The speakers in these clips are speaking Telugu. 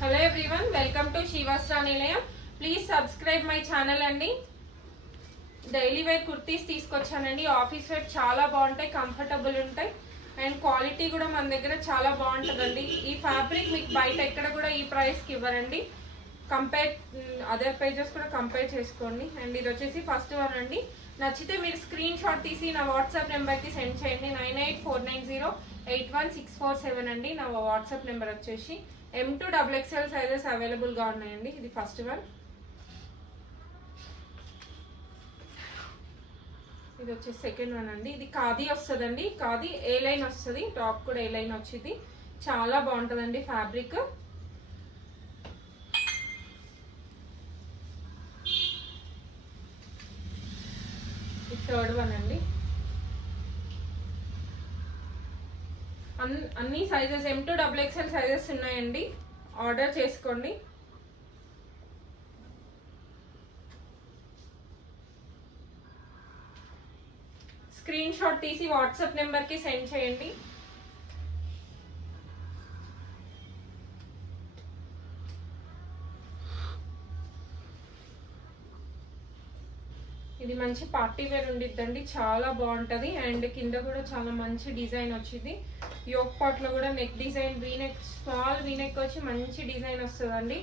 Hello everyone, welcome to Srivastra Nilayam. Please subscribe my channel అండి. డైలీ వేర్ కుర్తీస్ తీసుకొచ్చానండి. ఆఫీస్ వేర్ చాలా బాగుంటాయి, కంఫర్టబుల్ ఉంటాయి అండ్ క్వాలిటీ కూడా మన దగ్గర చాలా బాగుంటుందండి. ఈ ఫ్యాబ్రిక్ మీకు బయట ఎక్కడ కూడా ఈ ప్రైస్కి ఇవ్వరండి. కంపేర్ అదర్ పేజెస్ కూడా కంపేర్ చేసుకోండి. అండ్ ఇది వచ్చేసి ఫస్ట్ వన్ అండి. నచ్చితే మీరు స్క్రీన్ షాట్ తీసి నా వాట్సాప్ నెంబర్కి సెండ్ చేయండి. 9849081647 అండి నా వాట్సాప్ నెంబర్ వచ్చేసి. M2 XXL సైజెస్ అవైలబుల్గా ఉన్నాయండి. ఇది ఫస్ట్ వన్. ఇది వచ్చేసి సెకండ్ వన్ అండి. ఇది ఖాదీ వస్తుందండి. ఖాదీ ఏ లైన్ వస్తుంది, టాప్ కూడా ఏ లైన్ వచ్చింది. చాలా బాగుంటుందండి ఫ్యాబ్రిక్. ఇది థర్డ్ వన్ అండి. అన్ని సైజెస్ M2 XXL సైజెస్ ఉన్నాయండి. ఆర్డర్ చేసుకోండి. స్క్రీన్ షాట్ తీసి వాట్సాప్ నెంబర్కి సెండ్ చేయండి. ఇది మంచి పార్టీ వేర్ ఉండిద్దండి, చాలా బాగుంటుంది. అండ్ కింద కూడా చాలా మంచి డిజైన్ వచ్చింది. యోక్ పార్ట్లో కూడా neck design V-neck, small V-neck వచ్చి మంచి డిజైన్ వస్తుందండి.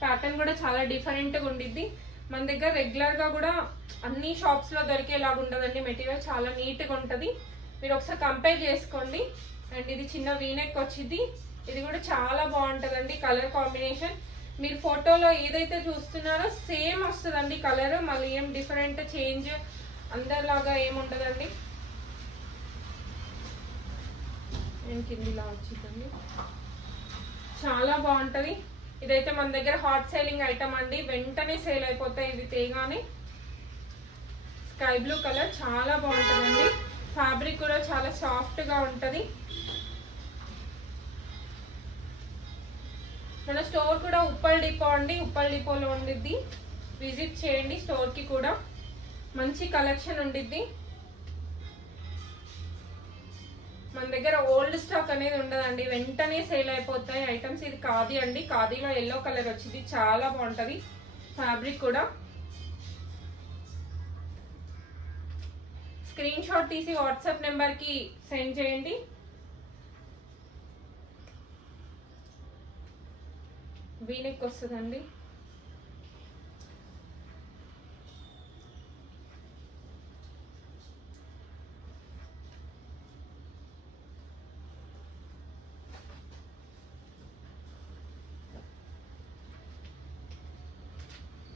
ప్యాటర్న్ కూడా చాలా డిఫరెంట్గా ఉండిద్ది. మన దగ్గర రెగ్యులర్గా కూడా అన్ని షాప్స్లో దొరికేలాగా ఉండదండి. మెటీరియల్ చాలా నీట్గా ఉంటుంది. మీరు ఒకసారి కంపేర్ చేసుకోండి. అండ్ ఇది చిన్న వీనెక్ వచ్చింది. ఇది కూడా చాలా బాగుంటుందండి. కలర్ కాంబినేషన్ మీరు ఫోటోలో ఏదైతే చూస్తున్నారో సేమ్ వస్తుందండి కలర్. మళ్ళీ ఏం డిఫరెంట్ చేంజ్ అందరిలాగా ఏముండదండి. నేను కిందిలా వచ్చిందండి, చాలా బాగుంటుంది. ఇదైతే మన దగ్గర హాట్ సేలింగ్ ఐటమ్ అండి. వెంటనే సేల్ అయిపోతాయి ఇవి తేగానే. స్కై బ్లూ కలర్ చాలా బాగుంటుందండి. ఫ్యాబ్రిక్ కూడా చాలా సాఫ్ట్గా ఉంటుంది. మన స్టోర్ కూడా ఉప్పల్ డిపో అండి. ఉప్పల్ డిపోలో ఉండిద్ది. విజిట్ చేయండి స్టోర్కి కూడా. మంచి కలెక్షన్ ఉండిద్ది. మన దగ్గర ఓల్డ్ స్టాక్ అనేది ఉండదండి, వెంటనే సేల్ అయిపోతాయి ఐటమ్స్. ఇది ఖాదీ అండి. ఖాదీలో ఎల్లో కలర్ వచ్చింది, చాలా బాగుంటుంది ఫ్యాబ్రిక్ కూడా. స్క్రీన్ షాట్ తీసి వాట్సాప్ నెంబర్కి సెండ్ చేయండి. వీనెక్ వస్తుందండి.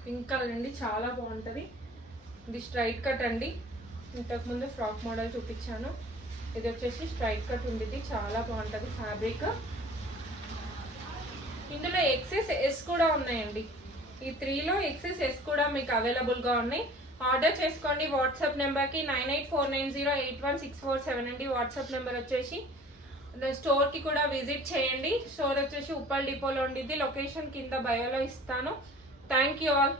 పింక్ కలర్ అండి, చాలా బాగుంటుంది. ఇది స్ట్రైట్ కట్ అండి. ఇంతకుముందు ఫ్రాక్ మోడల్ చూపించాను. ఇది వచ్చేసి స్ట్రైట్ కట్ ఉండిద్ది, చాలా బాగుంటుంది ఫ్యాబ్రిక్. ఇందులో XS S కూడా ఉన్నాయండి. ఈ 3లో XS S కూడా మీకు అవైలబుల్గా ఉన్నాయి. ఆర్డర్ చేసుకోండి వాట్సాప్ నెంబర్కి. 9849081647 అండి వాట్సాప్ నెంబర్ వచ్చేసి. స్టోర్కి కూడా విజిట్ చేయండి. స్టోర్ వచ్చేసి ఉప్పల్ డిపోలో ఉండిద్ది. లొకేషన్ కింద బయోలో ఇస్తాను. Thank you all.